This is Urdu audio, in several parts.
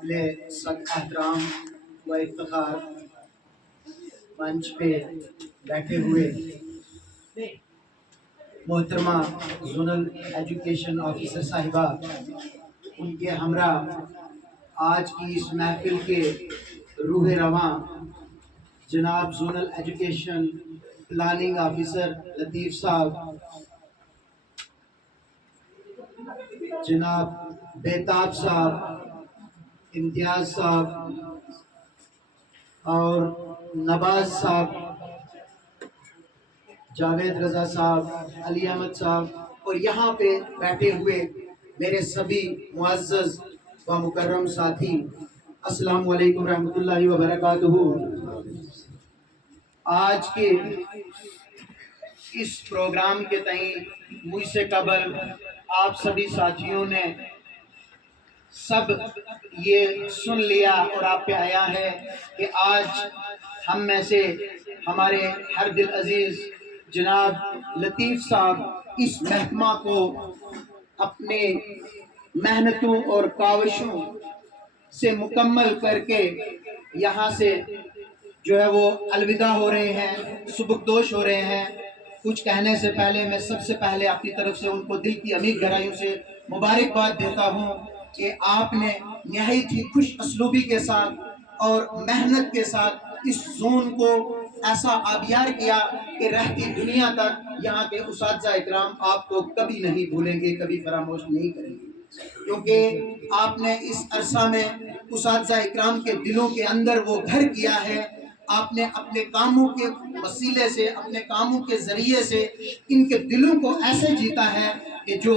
قابل سخت احترام و افتخار منچ پہ بیٹھے ہوئے محترمہ زونل ایجوکیشن آفیسر صاحبہ، ان کے ہمراہ آج کی اس محفل کے روح رواں جناب زونل ایجوکیشن پلاننگ آفیسر لطیف صاحب، جناب بیتاب صاحب، امتیاز صاحب اور نواز صاحب، جاوید رضا صاحب، علی احمد صاحب، اور یہاں پہ بیٹھے ہوئے میرے سبھی معزز و مکرم ساتھی، السلام علیکم رحمۃ اللہ وبرکاتہ۔ آج کے اس پروگرام کے تئیں مجھ سے قبل آپ سبھی ساتھیوں نے سب یہ سن لیا اور آپ پہ آیا ہے کہ آج ہم میں سے ہمارے ہر دل عزیز جناب لطیف صاحب اس محکمہ کو اپنے محنتوں اور کاوشوں سے مکمل کر کے یہاں سے جو ہے وہ الوداع ہو رہے ہیں، سبکدوش ہو رہے ہیں۔ کچھ کہنے سے پہلے میں سب سے پہلے اپنی طرف سے ان کو دل کی عمیق گہرائیوں سے مبارکباد دیتا ہوں کہ آپ نے نہایت ہی خوش اسلوبی کے ساتھ اور محنت کے ساتھ اس زون کو ایسا آبیار کیا کہ رہتی دنیا تک یہاں کے اساتذہ اکرام آپ کو کبھی نہیں بھولیں گے، کبھی فراموش نہیں کریں گے، کیونکہ آپ نے اس عرصہ میں اساتذہ اکرام کے دلوں کے اندر وہ گھر کیا ہے۔ آپ نے اپنے کاموں کے وسیلے سے، اپنے کاموں کے ذریعے سے ان کے دلوں کو ایسے جیتا ہے کہ جو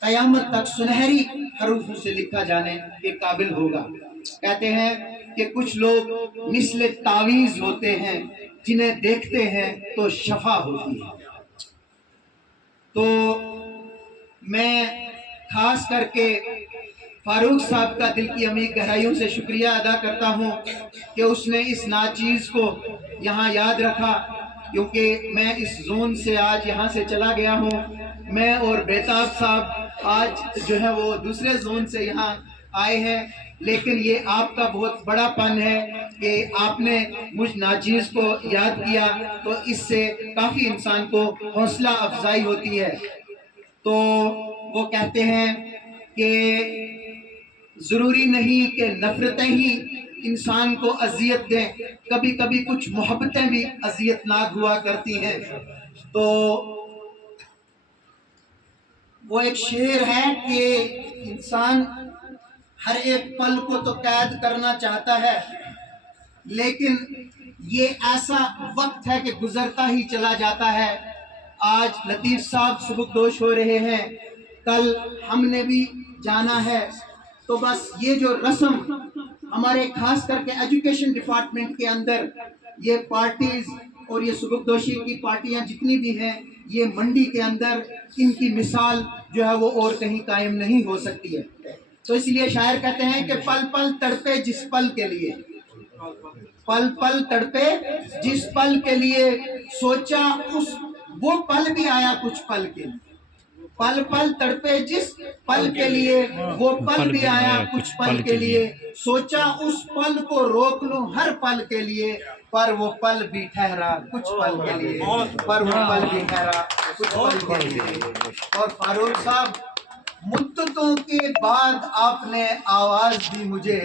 قیامت تک سنہری حروفوں سے لکھا جانے کے قابل ہوگا۔ کہتے ہیں کہ کچھ لوگ مثل تعویذ ہوتے ہیں، جنہیں دیکھتے ہیں تو شفا ہوتی ہے۔ تو میں خاص کر کے فاروق صاحب کا دل کی عمیق گہرائیوں سے شکریہ ادا کرتا ہوں کہ اس نے اس ناچیز کو یہاں یاد رکھا، کیونکہ میں اس زون سے آج یہاں سے چلا گیا ہوں۔ میں اور بیتاب صاحب آج جو ہے وہ دوسرے زون سے یہاں آئے ہیں، لیکن یہ آپ کا بہت بڑا پن ہے کہ آپ نے مجھ ناچیز کو یاد کیا، تو اس سے کافی انسان کو حوصلہ افزائی ہوتی ہے۔ تو وہ کہتے ہیں کہ ضروری نہیں کہ نفرتیں ہی انسان کو اذیت دیں، کبھی کبھی کچھ محبتیں بھی اذیت ناک ہوا کرتی ہیں۔ تو وہ ایک شعر ہے کہ انسان ہر ایک پل کو تو قید کرنا چاہتا ہے، لیکن یہ ایسا وقت ہے کہ گزرتا ہی چلا جاتا ہے۔ آج لطیف صاحب سبکدوش ہو رہے ہیں، کل ہم نے بھی جانا ہے، تو بس یہ جو رسم ہمارے خاص کر کے ایجوکیشن ڈپارٹمنٹ کے اندر یہ پارٹیز اور یہ سبکدوشی کی پارٹیاں جتنی بھی ہیں، یہ منڈی کے اندر ان کی مثال جو ہے وہ اور کہیں قائم نہیں ہو سکتی ہے۔ تو اس لیے شاعر کہتے ہیں کہ پل پل تڑپے جس پل کے لیے، پل پل تڑپے جس پل کے لیے، سوچا اس وہ پل بھی آیا کچھ پل کے لیے، پل پل تڑپے جس پل کے لیے، وہ پل بھی آیا کچھ پل کے لیے، سوچا اس پل کو روک لوں ہر پل کے لیے، پر وہ پل بھی ٹھہرا کچھ پل کے لیے، پر وہ پل بھی ٹھہرا کچھ پل کے لیے۔ اور فاروق صاحب، مدتوں کے بعد آپ نے آواز دی مجھے